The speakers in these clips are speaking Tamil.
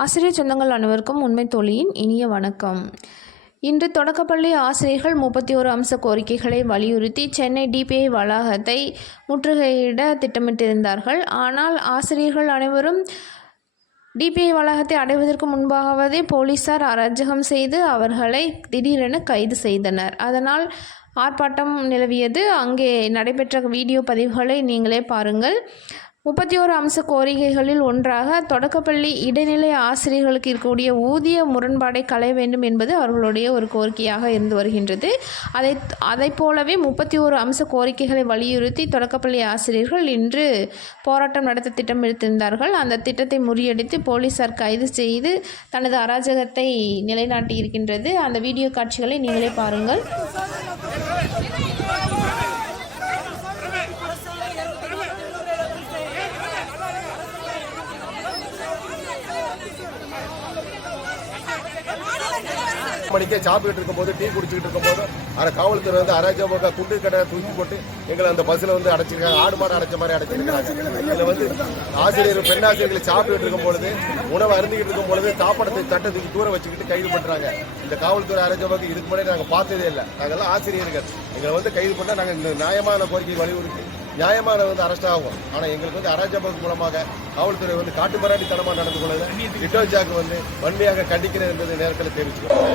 ஆசிரியர் சொந்தங்கள் அனைவருக்கும் உண்மை தோழியின் இனிய வணக்கம். இன்று தொடக்கப்பள்ளி ஆசிரியர்கள் முப்பத்தி ஒரு அம்ச கோரிக்கைகளை வலியுறுத்தி சென்னை டிபிஐ வளாகத்தை முற்றுகையிட திட்டமிட்டிருந்தார்கள். ஆனால் ஆசிரியர்கள் அனைவரும் டிபிஐ வளாகத்தை அடைவதற்கு முன்பாகவே போலீசார் அராஜகம் செய்து அவர்களை திடீரென கைது செய்தனர். அதனால் ஆர்ப்பாட்டம் நிலவியது. அங்கே நடைபெற்ற வீடியோ பதிவுகளை நீங்களே பாருங்கள். முப்பத்தி ஓரு அம்ச கோரிக்கைகளில் ஒன்றாக தொடக்கப்பள்ளி இடைநிலை ஆசிரியர்களுக்கு இருக்கக்கூடிய ஊதிய முரண்பாடை களைய வேண்டும் என்பது அவர்களுடைய ஒரு கோரிக்கையாக இருந்து வருகின்றது. அதை அதை போலவே முப்பத்தி ஓரு அம்ச கோரிக்கைகளை வலியுறுத்தி தொடக்கப்பள்ளி ஆசிரியர்கள் இன்று போராட்டம் நடத்த திட்டம் எடுத்திருந்தார்கள் அந்த திட்டத்தை முறியடித்து போலீசார் கைது செய்து தனது அராஜகத்தை நிலைநாட்டி இருக்கின்றது அந்த வீடியோ காட்சிகளை நீங்களே பாருங்கள். மணிக்கே சாப்பிட்டு இருக்கும்போது டீ குடிச்சிட்டு இருக்கும்போது அந்த காவல்துறை வந்து அராஜகமாக துண்டு கடை தூக்கி போட்டு எங்களை அந்த பஸ்ஸில் வந்து அடைச்சிருக்காங்க. ஆடு மாடு அடைச்ச மாதிரி அடைச்சிருக்காங்க. இதில் வந்து ஆசிரியர் பெண் ஆசிரியர்கள் இருக்கும் பொழுது உணவு அருந்திக்கிட்டு இருக்கும் பொழுது சாப்பாடத்தை தட்டை தூக்கி தூர வச்சுக்கிட்டு கைது பண்றாங்க. இந்த காவல்துறை அராஜகமாக இதுக்கு முன்னாடி நாங்கள் பார்த்ததே இல்லை. நாங்கெல்லாம் ஆசிரியர்கள். எங்களை வந்து கைது பண்ணால் நாங்கள் இந்த நியாயமான கோரிக்கை வலியுறுத்தி நியாயமான வந்து அரெஸ்ட் ஆகும். ஆனால் எங்களுக்கு வந்து அராஜகம் மூலமாக காவல்துறை வந்து காட்டுமிராண்டித்தனமாக நடந்து கொள்ளுது. இட்டோஜாக்கு வந்து வன்மையாக கண்டிக்கிறேன் என்பதை நேரத்தில் தெரிவிச்சுக்கிறோம்.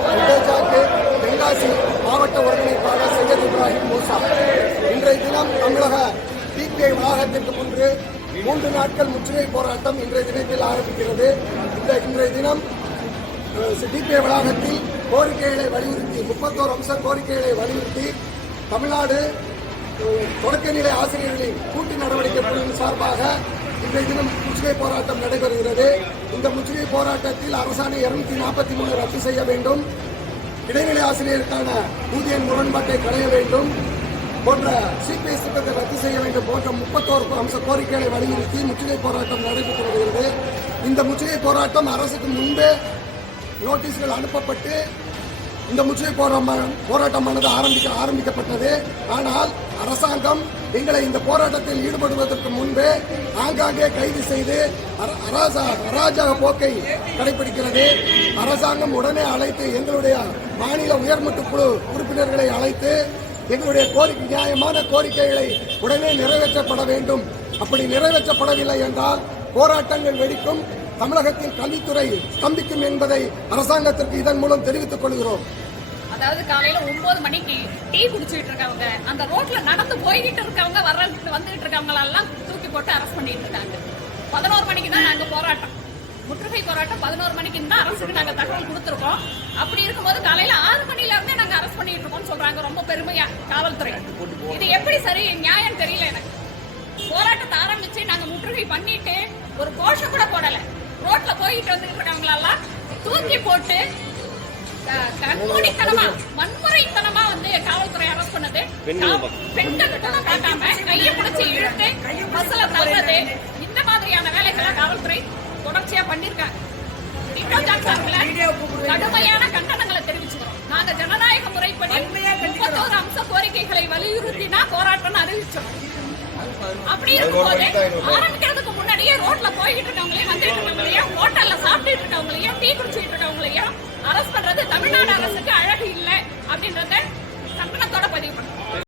தென்காசி மாவட்ட ஒருங்கிணைப்பாளர் சையத் இப்ராஹிம் மூசா. இன்றைய தினம் தமிழக பிபிஐ வளாகத்திற்கு முன்பு மூன்று நாட்கள் முற்றுகை போராட்டம் இன்றைய தினத்தில் ஆரம்பிக்கிறது. இந்த இன்றைய தினம் டிபிஐ வளாகத்தில் கோரிக்கைகளை வலியுறுத்தி முப்பத்தோரு அம்ச கோரிக்கைகளை வலியுறுத்தி தமிழ்நாடு தொடக்க தொடக்கநிலை ஆசிரியர்களின் கூட்டு நடவடிக்கை குழுவின் சார்பாக இன்றைய தினம் முற்றுகை போராட்டம் நடைபெறுகிறது. இந்த முற்றுகை போராட்டத்தில் அரசாணை இருநூத்தி நாற்பத்தி மூணு ரத்து செய்ய வேண்டும். இடைநிலை ஆசிரியருக்கான ஊதிய முரண்பாட்டை களைய வேண்டும். போன்ற சிபிஎஸ் திட்டத்தை ரத்து செய்ய வேண்டும் போன்ற முப்பத்தோரு அம்ச கோரிக்கைகளை வலியுறுத்தி முற்றுகை போராட்டம் நடைபெற்று வருகிறது. இந்த முற்றுகை போராட்டம் அரசுக்கு முன்பே நோட்டீஸ்கள் அனுப்பப்பட்டு இந்த முற்றுகை போராட்டம் போராட்டமானது ஆரம்பிக்க ஆரம்பிக்கப்பட்டது. ஆனால் அரசாங்கம் எங்களை இந்த போராட்டத்தில் ஈடுபடுவதற்கு முன்பே ஆங்காங்கே கைது செய்து அராஜக போக்கை கடைபிடிக்கிறது. அரசாங்கம் உடனே அழைத்து எங்களுடைய மாநில உயர்மட்ட குழு உறுப்பினர்களை அழைத்து எங்களுடைய கோரிக்கை நியாயமான கோரிக்கைகளை உடனே நிறைவேற்றப்பட வேண்டும். அப்படி நிறைவேற்றப்படவில்லை என்றால் போராட்டங்கள் வெடிக்கும். தமிழகத்தின் கல்வித்துறை ஸ்தம்பிக்கும் என்பதை அரசாங்கத்திற்கு இதன் மூலம் தெரிவித்துக் கொள்கிறோம். அதாவது காலையில ஒன்பது மணிக்கு டீ குடிச்சுட்டு இருக்கவங்க அந்த ரோட்ல நடந்து போய்கிட்டு இருக்கவங்க வர வந்துகிட்டு இருக்கவங்க எல்லாம் தூக்கி போட்டு அரெஸ்ட் பண்ணிட்டு இருக்காங்க. பதினோரு மணிக்கு தான் நாங்க போராட்டம். முற்றுகை போராட்டம் பதினோரு மணிக்கு தான் அரசுக்கு நாங்க தகவல் கொடுத்துருக்கோம். அப்படி இருக்கும்போது காலையில ஆறு மணில இருந்தே நாங்க அரெஸ்ட் பண்ணிட்டு இருக்கோம்னு சொல்றாங்க ரொம்ப பெருமையா காவல்துறை. இது எப்படி சரி? நியாயம் தெரியல எனக்கு. போராட்டத்தை ஆரம்பிச்சு நாங்க முற்றுகை பண்ணிட்டு ஒரு கோஷம் கூட போடல. ரோட்ல போயிட்டு வந்துட்டு இருக்கவங்களெல்லாம் தூக்கி போட்டு கண்மூடித்தனமா வன்முறைத்தனமா வந்து காவல்துறை அரெஸ்ட் பண்ணது கூட காட்டாம கையை பிடிச்சி இழுத்து பஸ்ல தள்ளுறது. இந்த மாதிரியான வேலைகளை காவல்துறை தொடர்ச்சியா பண்ணிருக்காங்க கடுமையான கண்டனங்களை தெரிவிச்சுக்கிறோம். நாங்க ஜனநாயக முறைப்படி முப்பத்தோரு அம்ச கோரிக்கைகளை வலியுறுத்தினா போராட்டம் அறிவிச்சோம். அப்படி இருக்கும்போது ஆரம்பிக்கிறதுக்கு முன்னாடியே ரோட்ல போய்கிட்டு இருக்கவங்களையும் வந்துட்டு இருக்கவங்களையும் ஹோட்டல்ல சாப்பிட்டுட்டு